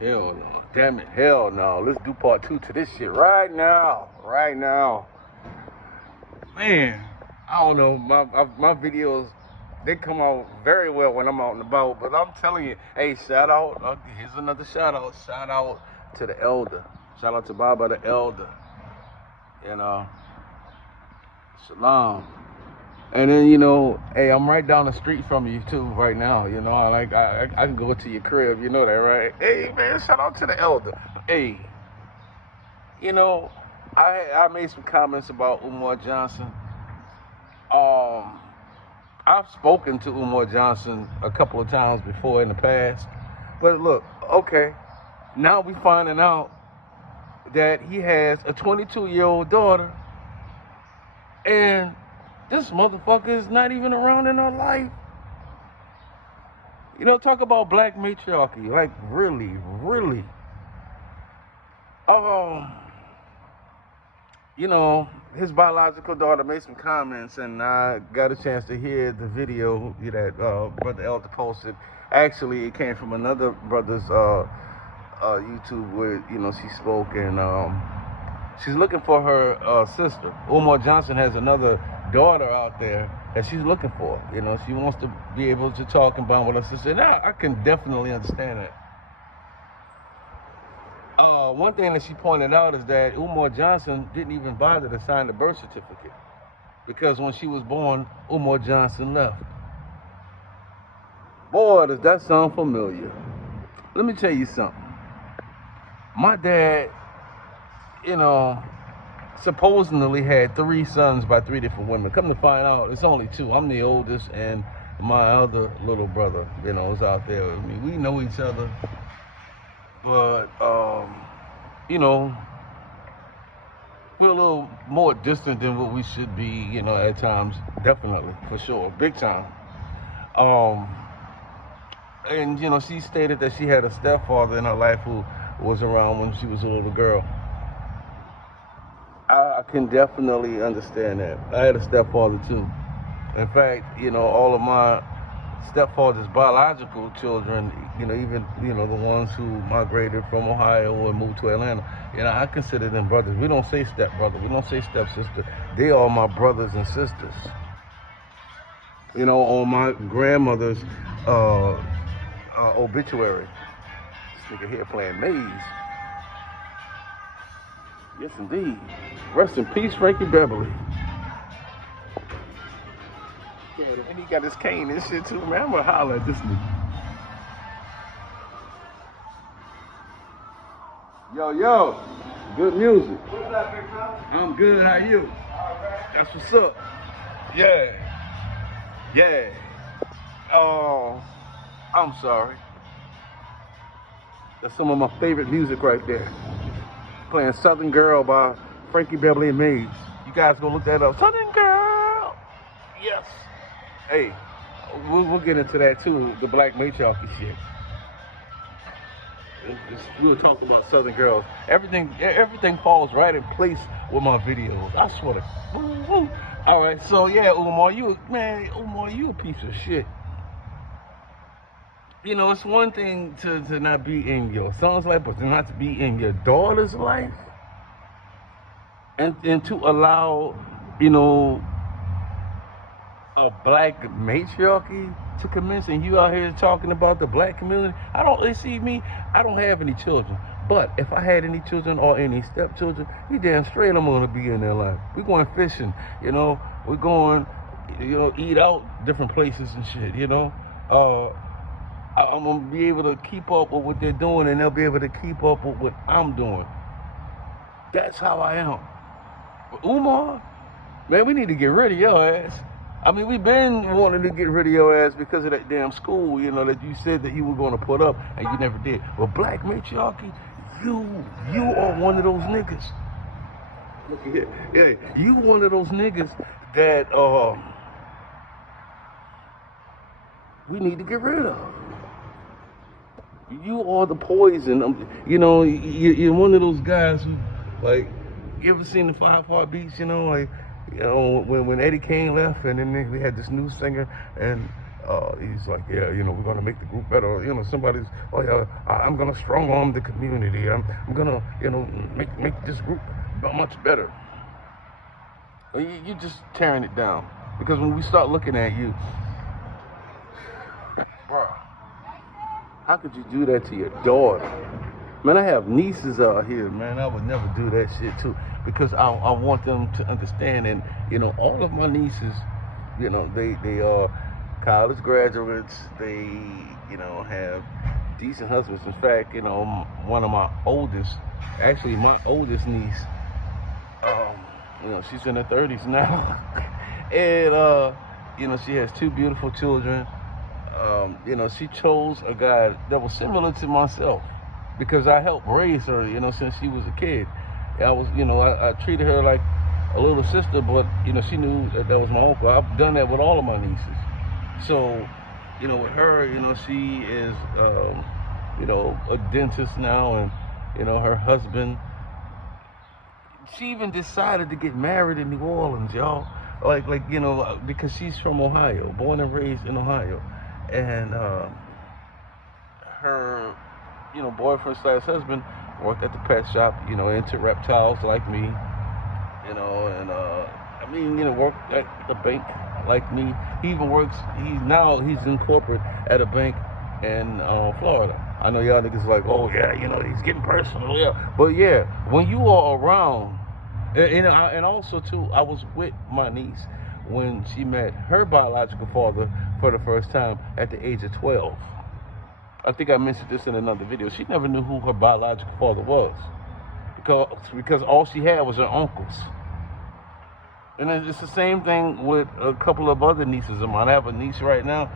Hell no. Damn it. Hell no. Let's do part 2 to this shit right now. Right now. Man, I don't know. My videos, they come out very well when I'm out and about. But I'm telling you, hey, shout out. Here's another shout out. Shout out to the elder. Shout out to Baba the elder. You know. Shalom. And then, hey, I'm right down the street from you too right now. I can go to your crib, you know that, right? Hey man, shout out to the elder. Hey, I made some comments about Umar Johnson. I've spoken to Umar Johnson a couple of times before in the past. But look, okay, now we finding out that he has a 22-year-old daughter, and this motherfucker is not even around in her life. Talk about black matriarchy. Like, really, really. His biological daughter made some comments, and I got a chance to hear the video that Brother Elder posted. Actually, it came from another brother's YouTube where, she spoke, and she's looking for her sister. Umar Johnson has another daughter out there that she's looking for. She wants to be able to talk and bond with her sister. Now, I can definitely understand that. One thing that she pointed out is that Umar Johnson didn't even bother to sign the birth certificate, because when she was born, Umar Johnson left. Boy, does that sound familiar. Let me tell you something. My dad, supposedly had 3 sons by 3 different women. Come to find out, it's only 2. I'm the oldest, and my other little brother, is out there with me. We know each other, but, we're a little more distant than what we should be, at times, definitely, for sure, big time. And, she stated that she had a stepfather in her life who was around when she was a little girl. I can definitely understand that. I had a stepfather too. In fact, all of my stepfather's biological children, even, the ones who migrated from Ohio and moved to Atlanta, I consider them brothers. We don't say stepbrother, we don't say stepsister. They are my brothers and sisters. On my grandmother's obituary, this nigga here playing maze. Yes, indeed. Rest in peace, Frankie Beverly. Yeah, and he got his cane and shit too, man. I'm gonna holler at this nigga. Yo, good music. What's up, big bro? I'm good, how you? Alright. That's what's up. Yeah. Oh, I'm sorry. That's some of my favorite music right there. Playing Southern Girl by Frankie Beverly and Maze. You guys go look that up. Southern Girl! Yes. Hey, we'll get into that too, the black matriarchy shit. We were talking about Southern girls. Everything falls right in place with my videos. I swear to. All right, so yeah, Umar, you a piece of shit. It's one thing to not be in your son's life, but to not to be in your daughter's life, and to allow, a black matriarchy to commence, and you out here talking about the black community. I don't have any children, but if I had any children or any stepchildren, you damn straight I'm gonna be in their life. We're going fishing, we're going, eat out different places and shit, I'm gonna be able to keep up with what they're doing, and they'll be able to keep up with what I'm doing. That's how I am. But Umar, man, we need to get rid of your ass. I mean, we've been wanting to get rid of your ass because of that damn school, that you said that you were going to put up, and you never did. But black matriarchy, you are one of those niggas. Look at here. Yeah, you one of those niggas that we need to get rid of. You are the poison. You're one of those guys who, like, you ever seen the 5 Heartbeats? When Eddie Kane left, and then we had this new singer, and he's like, yeah, we're gonna make the group better. Somebody's, oh yeah, I'm gonna strong arm the community. I'm gonna, make this group much better. You're just tearing it down, because when we start looking at you, bro, how could you do that to your daughter? Man, I have nieces out here, man. I would never do that shit too, because I want them to understand. And all of my nieces, they are college graduates. They have decent husbands. In fact, one of my oldest, actually my oldest niece, she's in her 30s now, and she has two beautiful children. She chose a guy that was similar to myself, because I helped raise her, since she was a kid. I treated her like a little sister, but, she knew that was my uncle. I've done that with all of my nieces. So, with her, she is, a dentist now, and, her husband, she even decided to get married in New Orleans, y'all. Because she's from Ohio, born and raised in Ohio. And her, boyfriend / husband worked at the pet shop, into reptiles like me, worked at the bank like me. He even works, he's in corporate at a bank in Florida. I know y'all niggas like, oh yeah, he's getting personal, yeah. But yeah, when you are around, and also too, I was with my niece when she met her biological father for the first time at the age of 12. I think I mentioned this in another video. She never knew who her biological father was, because all she had was her uncles. And it's the same thing with a couple of other nieces of mine. I have a niece right now,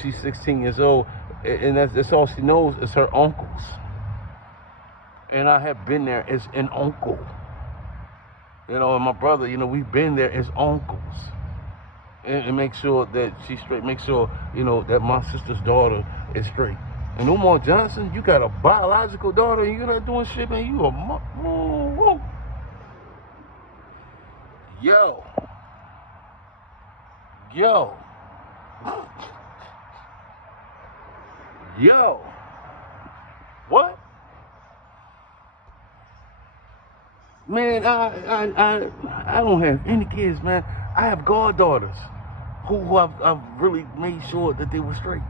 she's 16 years old, and that's all she knows is her uncles. And I have been there as an uncle. And my brother, we've been there as uncles. And make sure that she's straight. Make sure, that my sister's daughter is straight. And Umar Johnson, you got a biological daughter and you're not doing shit, man. You a whoa. Yo. What? Man, I don't have any kids, man. I have goddaughters who I've really made sure that they were straight.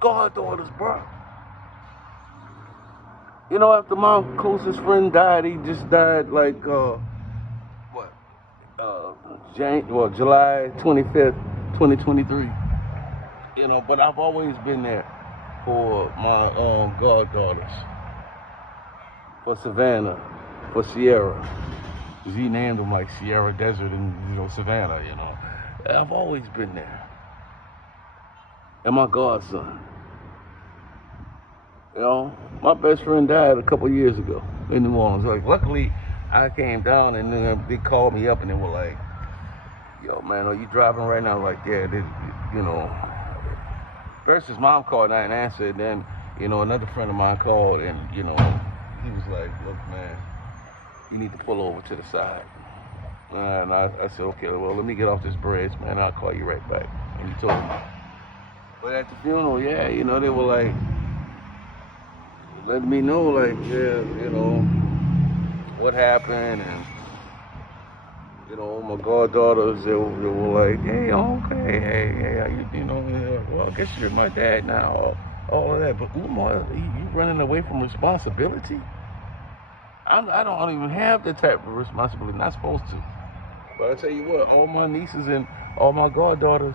Goddaughters, bro. After my closest friend died, he just died like July 25th, 2023. But I've always been there for my goddaughters, for Savannah, for Sierra. He named them like Sierra Desert and Savannah. I've always been there. And my godson. My best friend died a couple years ago in New Orleans. Like, luckily, I came down and then they called me up and they were like, yo, man, are you driving right now? Like, yeah, First his mom called and I didn't answer. And then, another friend of mine called and, he was like, look, man, you need to pull over to the side. And I said, okay, well, let me get off this bridge, man. I'll call you right back. And he told me. But at the funeral, yeah, they were like, letting me know, like, yeah, what happened. And, my goddaughters, they were like, hey, okay, hey, well, I guess you're my dad now, all of that. But Umar, you running away from responsibility? I don't even have that type of responsibility, not supposed to. But I tell you what, all my nieces and all my goddaughters,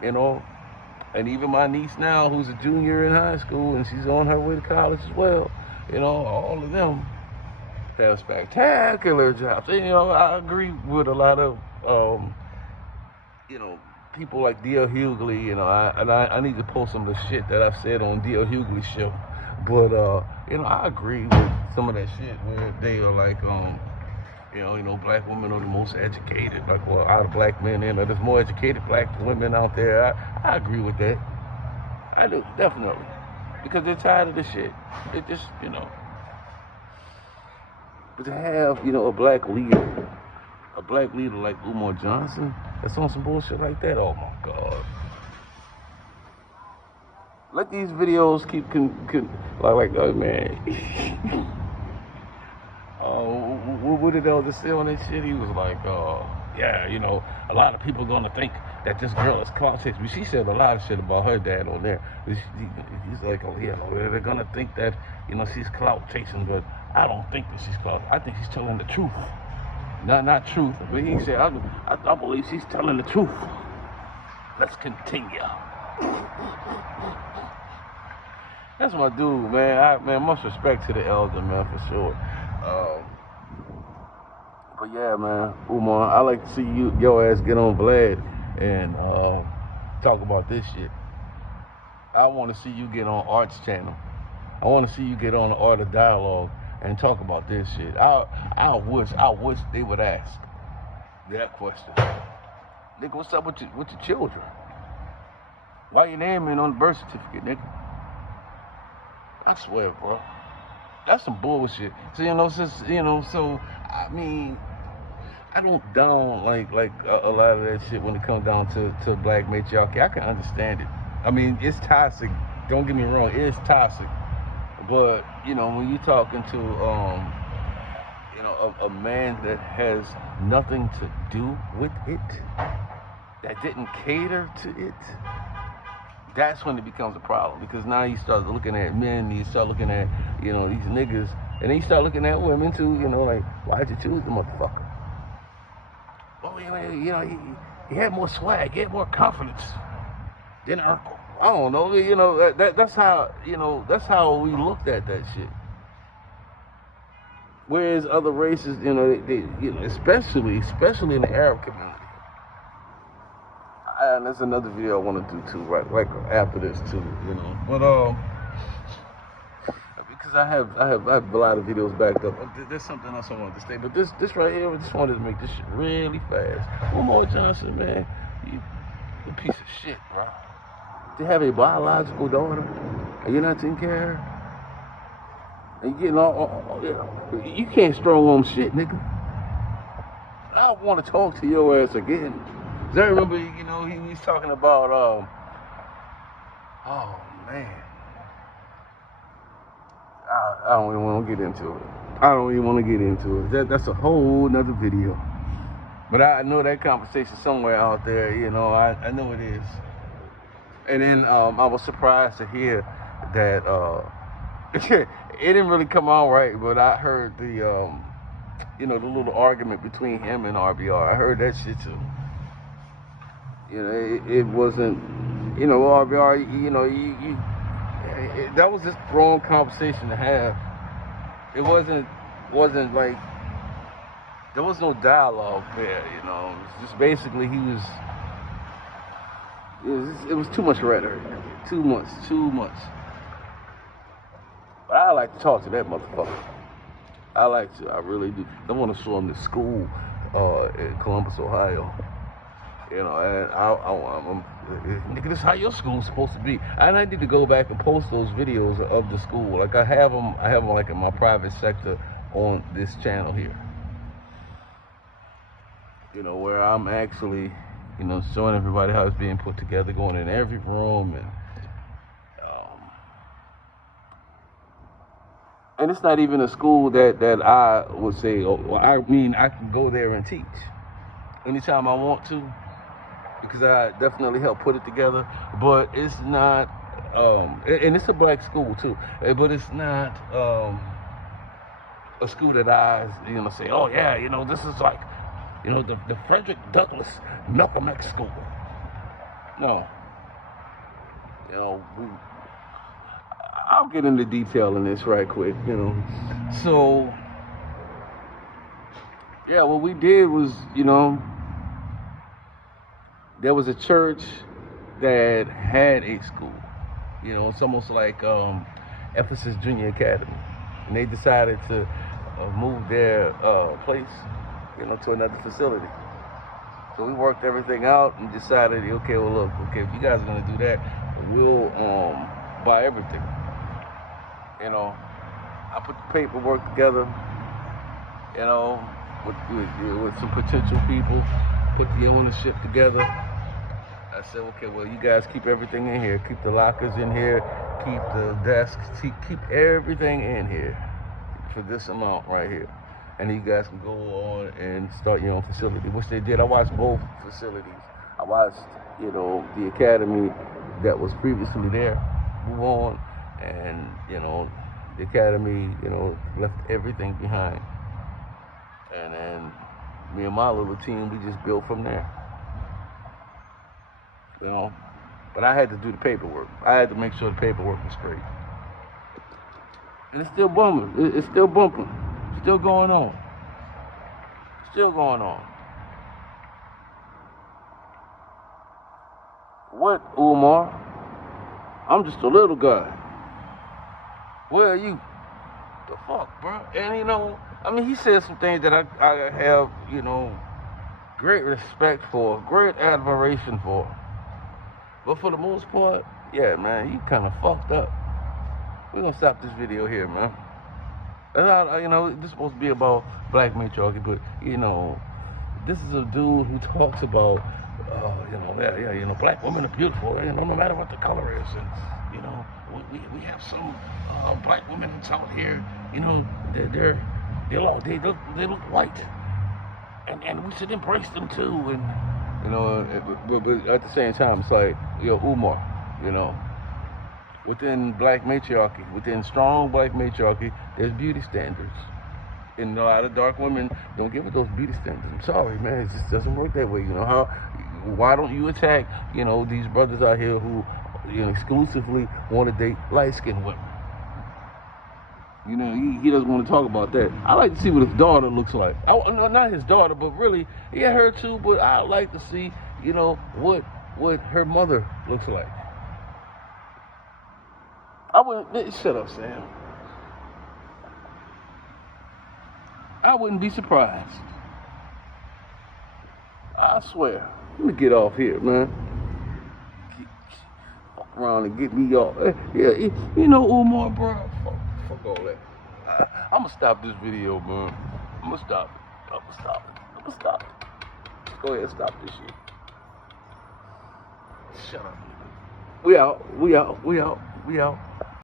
and even my niece now, who's a junior in high school, and she's on her way to college as well, all of them have spectacular jobs. I agree with a lot of, people like D.L. Hughley, I need to post some of the shit that I've said on D.L. Hughley's show. But, I agree with some of that shit where they are like, black women are the most educated. Like, well, out of black men, there's more educated black women out there. I agree with that. I do, definitely. Because they're tired of this shit. They just, But to have, a black leader like Umar Johnson, that's on some bullshit like that, oh my God. let these videos keep like oh man. What did Elder say on that shit? He was like, yeah, you know, a lot of people are gonna think that this girl is clout chasing. But she said a lot of shit about her dad on there. He's like, oh yeah, they're gonna think that, you know, she's clout chasing, but I don't think that she's clout. I think she's telling the truth. Not truth, but he said, I believe she's telling the truth. Let's continue. That's my dude, man. Man, much respect to the elder, man, for sure. But yeah, man, Umar, I like to see your ass get on Vlad and talk about this shit. I want to see you get on Art's channel. I want to see you get on the Art of Dialogue and talk about this shit. I wish they would ask that question. Nigga, what's up with your children? Why your name ain't on the birth certificate, nigga? I swear, bro. That's some bullshit. So, you know, so, I mean, I don't down like a lot of that shit when it comes down to black matriarchy. I can understand it. I mean, it's toxic. Don't get me wrong, it's toxic. But, you know, when you're talking to, you know, a man that has nothing to do with it, that didn't cater to it, that's when it becomes a problem. Because now you start looking at men, you start looking at, you know, these niggas, and then you start looking at women too, you know, like, why'd you choose the motherfucker? Well, you know, he had more swag, he had more confidence than Urkel. I don't know, you know, that's how, you know, that's how we looked at that shit. Whereas other races, you know, they you know, especially in the Arab community. And that's another video I want to do too, right? Like after this too, you know. But because I have a lot of videos backed up. There's something else I wanted to say, but this right here, I just wanted to make this shit really fast. Umar Johnson, man, you a piece of shit, bro. To have a biological daughter, and you're not taking care of her, and you're getting all you know, you can't strong on shit, nigga. I want to talk to your ass again. I remember, you know, he was talking about, oh man, I don't even want to get into it. I don't even want to get into it. That's a whole nother video. But I know that conversation somewhere out there, you know, I know it is. And then I was surprised to hear that it didn't really come out right, but I heard the, you know, the little argument between him and RBR. I heard that shit too. You know, it wasn't, you know, RBR, you know, that was just wrong conversation to have. It wasn't like, there was no dialogue there, you know. It was just basically it was too much rhetoric. Too much. But I like to talk to that motherfucker. I really do. I want to show him the school in Columbus, Ohio. You know, and I'm nigga, this is how your school's supposed to be. And I need to go back and post those videos of the school. Like I have them like in my private sector on this channel here. You know, where I'm actually, you know, showing everybody how it's being put together, going in every room, and it's not even a school that I would say, oh, I mean, I can go there and teach anytime I want to, because I definitely help put it together. But it's not, and it's a black school too, but it's not a school that I, you know, say, oh yeah, you know, this is like, you know, the Frederick Douglass Malcolm X school. No. You know, I'll get into detail in this right quick, you know. So, yeah, what we did was, you know, there was a church that had a school. You know, it's almost like Ephesus Junior Academy. And they decided to move their place, you know, to another facility. So we worked everything out and decided, okay, well, look, okay, if you guys are gonna do that, we'll buy everything. You know, I put the paperwork together, you know, with some potential people, put the ownership together. I said, okay, well, you guys keep everything in here. Keep the lockers in here. Keep the desks. Keep everything in here for this amount right here. And you guys can go on and start your own facility, which they did. I watched both facilities. I watched, the academy that was previously there move on, and, the academy, left everything behind. And then me and my little team, we just built from there. But I had to do the paperwork. I had to make sure the paperwork was straight. And it's still bumping. It's still bumping. Still going on. Still going on. What, Umar? I'm just a little guy. Where are you? The fuck, bro? And he said some things that I have, great respect for, great admiration for. But for the most part, yeah, man, you kind of fucked up. We're gonna stop this video here, man. And this is supposed to be about black matriarchy, but this is a dude who talks about, black women are beautiful, no matter what the color is, and we have some black women out here, they look white, and we should embrace them too, and but at the same time, it's like, Umar, within black matriarchy, within strong black matriarchy, there's beauty standards. And a lot of dark women don't give it those beauty standards. I'm sorry, man, it just doesn't work that way. Why don't you attack, these brothers out here who, exclusively want to date light-skinned women? He doesn't want to talk about that. I like to see what his daughter looks like. Not his daughter, but really, yeah, her too, but I like to see, what her mother looks like. Shut up, Sam. I wouldn't be surprised. I swear. Let me get off here, man. Fuck around and get me off. Yeah, Umar, bro. Fuck all that. I'm gonna stop this video, man. I'm gonna stop it. Let's go ahead and stop this shit. Shut up. We out.